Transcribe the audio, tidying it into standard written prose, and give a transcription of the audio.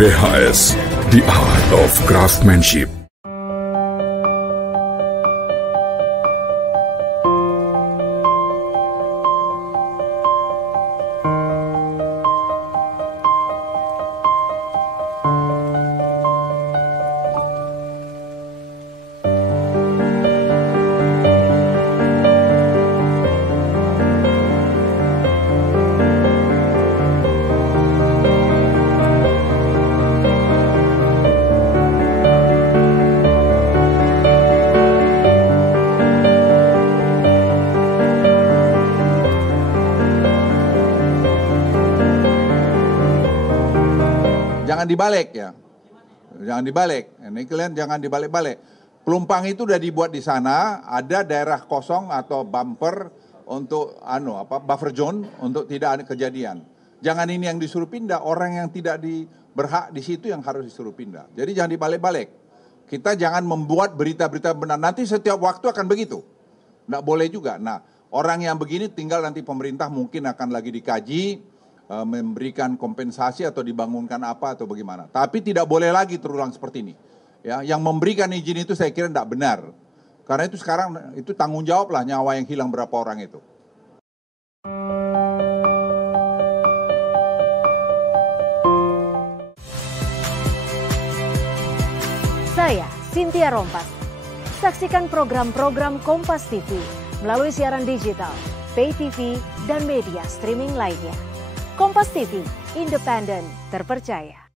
BHS, The Art of Craftsmanship. Jangan dibalik ya, jangan dibalik. Ini kalian jangan dibalik-balik. Pelumpang itu udah dibuat di sana, ada daerah kosong atau bumper untuk buffer zone untuk tidak ada kejadian. Jangan ini yang disuruh pindah, orang yang tidak berhak di situ yang harus disuruh pindah. Jadi jangan dibalik-balik. Kita jangan membuat berita-berita benar. Nanti setiap waktu akan begitu. Nggak boleh juga. Nah, orang yang begini tinggal nanti pemerintah mungkin akan lagi dikaji, memberikan kompensasi atau dibangunkan apa atau bagaimana. Tapi tidak boleh lagi terulang seperti ini. Ya, yang memberikan izin itu saya kira tidak benar. Karena itu sekarang itu tanggung jawab lah nyawa yang hilang berapa orang itu. Saya Cynthia Rompas. Saksikan program-program Kompas TV melalui siaran digital, pay TV, dan media streaming lainnya. Kompas TV, independen, terpercaya.